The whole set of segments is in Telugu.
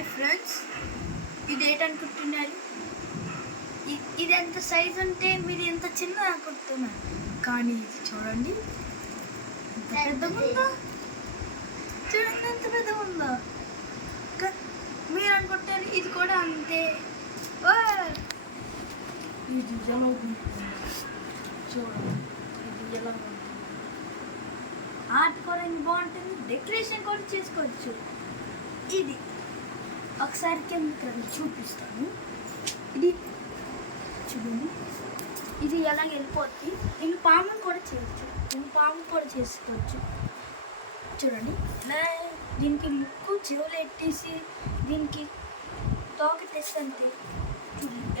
హాయ్ ఫ్రెండ్స్, ఇది ఏంటనుకుంటున్నారు? ఇది ఎంత సైజ్ అంటే మీరు ఎంత చిన్న అనుకుంటున్నారు, కానీ ఇది చూడండి ఎంత పెద్దగా ఉందో. చూడండి ఎంత పెద్దగా ఉందో. మీరు అనుకుంటారు ఇది కూడా అంతే. ఇది ఎలా ఉంటుంది చూడండి, ఇది ఎలా ఉంటుంది. ఆర్ట్ కూడా బాగుంటుంది, డెకరేషన్ కూడా చేసుకోవచ్చు. ఇది ఒకసారి కింద చూపిస్తాను. ఇది చూడండి, ఇది ఎలా వెళ్ళిపోద్ది. దీన్ని పాము కూడా చేయొచ్చు, దీన్ని పాము కూడా చేసుకోవచ్చు. చూడండి, దీనికి ముక్కు చెవులు ఎట్టేసి దీనికి తోక తెస్తంతే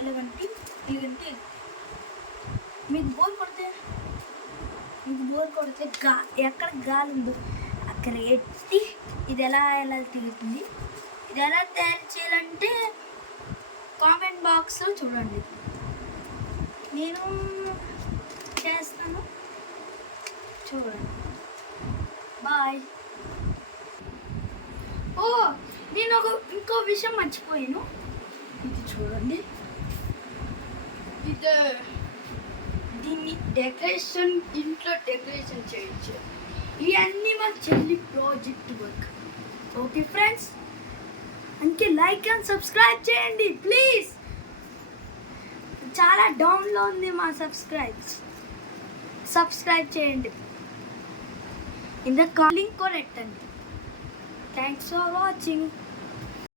ఎలాగంటే మీకు బోర్ కొడితే ఎక్కడ గాలి ఉందో అక్కడ ఎట్టి ఇది ఎలా తిరుగుతుంది. ఇది ఎలా తయారు చేయాలంటే కామెంట్ బాక్స్లో చూడండి, నేను చేస్తాను. చూడండి, బాయ్. నేను ఇంకో విషయం మర్చిపోయాను. ఇది చూడండి, దీన్ని డెకరేషన్ ఇంట్లో డెకరేషన్ చేయొచ్చు. ఇవన్నీ మా చెల్లి ప్రాజెక్ట్ వర్క్. ఓకే ఫ్రెండ్స్, అందుకే లైక్ అండ్ సబ్స్క్రైబ్ చేయండి ప్లీజ్. చాలా డౌన్లో ఉంది మా సబ్స్క్రైబ్ చేయండి. ఇంత లింక్ కూడా పెట్టండి. Thanks for watching.